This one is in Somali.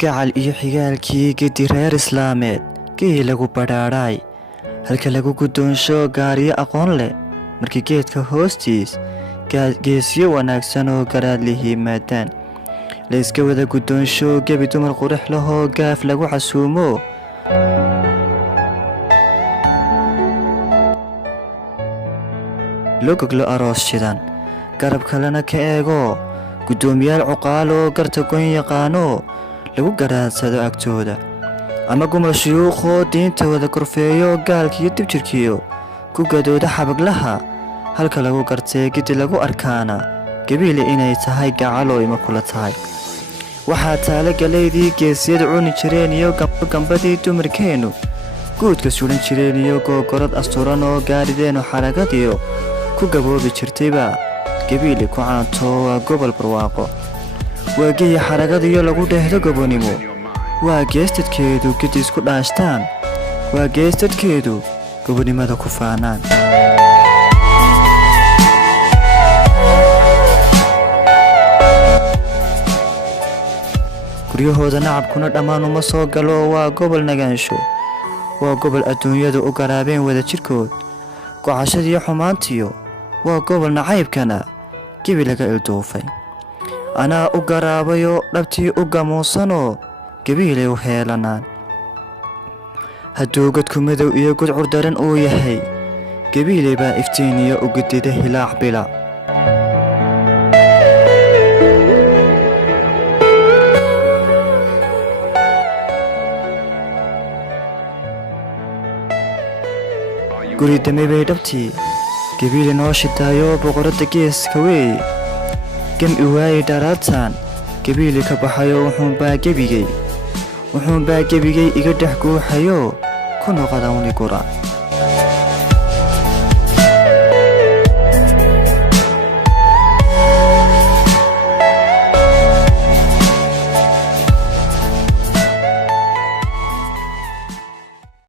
gacal iyo xigaalkii gedi reer islaameed gii lagu badhaadhay halka lagu guddoonsho gaariyo aqoon leh markii geedka hoostiis geesiyo wanaagsan oo garaad leh yimaadaan la iska wada guddoonsho gebi dumar qurux lahoo gaaf lagu casuumo loo goglo aroos shidan garab kalena ka eego guddoomiyaal cuqaaloo garta goyn yaqaano lagu garaadsado agtooda ama gumar shuyuuqoo diintooda korfeeyo gaalkiiyo dibjirkiyo ku gadooda xabaglaha halka lagu gartee gidi lagu arkaana gabiile inay tahay gacaloo ima kula tahay waxaa taala galaydii geesiyada cuni jireen iyo gambadii dumarkeennu guudka sulan jireen iyo googorad asturan oo gaadhideennu xaragadiyo ku gaboobi jirtayba gabiile ku caanto waa gobol barwaaqo waa geya xaragadiyo lagu dheehdo gobonimo waa geestadkeedu gidi isku dhaashtaan waa geestadkeedu gobonimada ku faanaan guryahooda nacabkuna dhammaan uma soo galo waa gobol nagaansho waa gobol adduunyadu u garaabeen wada jirkood gocashadiiyo xumaantiyo waa gobol nacaybkana gebi laga ilduufay anaa u garaabayoo dhabtii u gamuusanoo gabiilay u heelanaan hadduu godku madow iyo gudcur daran uu yahay gabiilay baa iftiiniyo u gudida hilaac bila guri dami bay dhabtii gabiile noo shidaayo boqoradda geeska weeye gam i waayey dharaadtaan gabiili ka baxayo wuxuunbaa gebigay iga dhex guuxayo ku noqoda uni gura